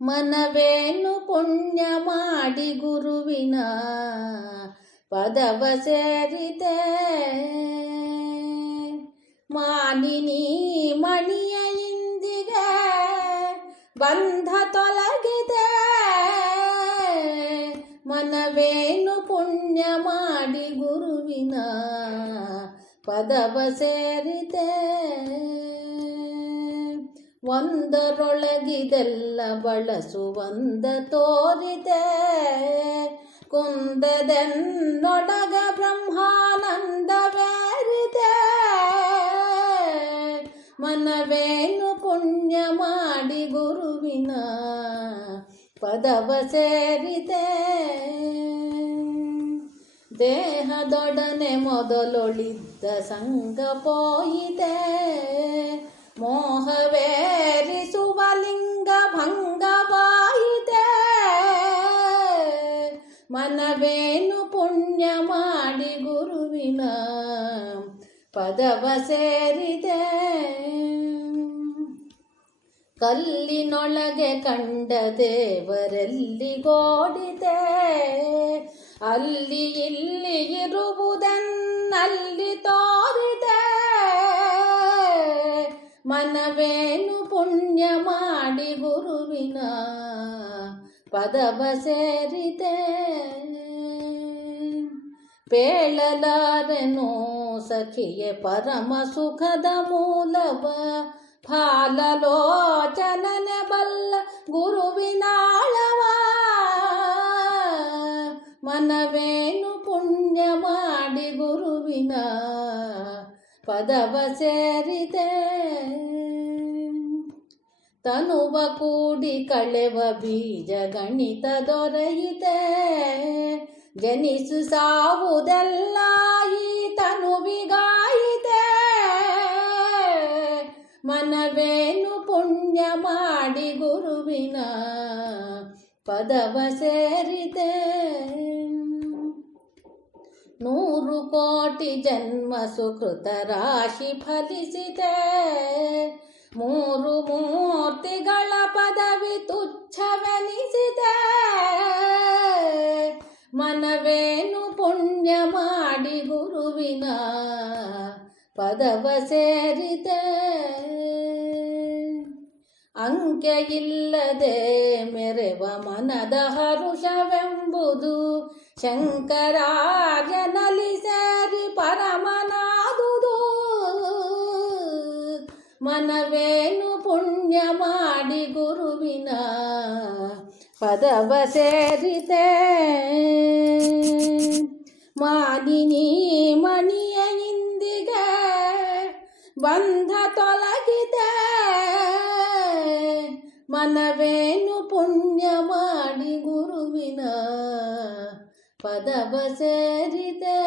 ಮನವೇನು ಪುಣ್ಯ ಮಾಡಿ ಗುರುವಿನ ಪದವ ಸೇರಿದೆ. ಮಾನಿನಿ ಮಣಿಯ ಇಂದಿಗೆ ಬಂಧ ತೊಲಗಿದೆ. ಮನವೇನು ಪುಣ್ಯ ಮಾಡಿ ಗುರುವಿನ ಪದವ ಸೇರಿದೆ. ಒಂದರೊಳಗಿದೆಲ್ಲ ಬಳಸುವಂದ ತೋರಿದೆ. ಕುಂದದೆನ್ನೊಳಗ ಬ್ರಹ್ಮಾನಂದವೇರಿದೆ. ಮನವೇನು ಪುಣ್ಯ ಮಾಡಿ ಗುರುವಿನ ಪದವ ಸೇರಿದೆ. ದೇಹದೊಡನೆ ಮೊದಲೊಳಿದ್ದ ಸಂಗ ಪೋಯಿದೆ. ಮೋಹವೇರಿಸುವ ಲಿಂಗ ಭಂಗವಾಯಿದೆ. ಮನವೇನು ಪುಣ್ಯ ಮಾಡಿ ಗುರುವಿನ ಪದವ ಸೇರಿದೆ. ಕಲ್ಲಿನೊಳಗೆ ಕಂಡ ದೇವರೆಲ್ಲಿಗೋಡಿದೆ. ಅಲ್ಲಿ ಇಲ್ಲಿ ಇರುವುದನ್ನಲ್ಲಿ ತೋರಿದೆ. ಮನವೇನು ಪುಣ್ಯ ಮಾಡಿ ಗುರುವಿನ ಪದವ ಸೇರಿದೆ. ಪೇಳಲಾರೆನೋ ಸಖಿಯೇ ಪರಮ ಸುಖದ ಮೂಲವ. ಫಾಲಲೋಚನನೆ ಬಲ್ಲ ಗುರುವಿನಾಳವ. ಮನವೇನು ಪುಣ್ಯ ಮಾಡಿ ಗುರುವಿನ ಪದವ ಸೇರಿದೆ. ತನುವ ಕೂಡಿ ಕಳೆವ ಬೀಜ ಗಣಿತ ದೊರೆಯಿದೆ. ಜನಿಸು ಸಾವುದೆಲ್ಲ ಈ ತನುವಿಗಾಯಿದೆ. ಮನವೇನು ಪುಣ್ಯ ಮಾಡಿ ಗುರುವಿನ ಪದವ ಸೇರಿದೆ. 100 ಕೋಟಿ ಜನ್ಮ ಸುಕೃತ ರಾಶಿ ಫಲಿಸಿದೆ. 3 ಮೂರ್ತಿಗಳ ಪದವಿ ತುಚ್ಛವೆನಿಸಿದೆ. ಮನವೇನು ಪುಣ್ಯ ಮಾಡಿ ಗುರುವಿನ ಪದವ ಸೇರಿದೆ. ಅಂಕೆ ಇಲ್ಲದೆ ಮೆರೆವ ಮನದ ಹರುಷವೆಂಬುದು ಶಂಕರಾಜನಲ್ಲಿ ಸೇರಿ ಪರಮನಾದುದು. ಮನವೇನು ಪುಣ್ಯ ಮಾಡಿ ಗುರುವಿನ ಪದವ ಸೇರಿದೆ. ಮಾನಿನಿ ಮಣಿಯ ಇಂದಿಗೆ ಬಂಧ ತೊಲಗಿದೆ. ಮನವೇನು ಪುಣ್ಯ ಮಾಡಿ ಗುರುವಿನ ಪದವ ಸೇರಿದೆ.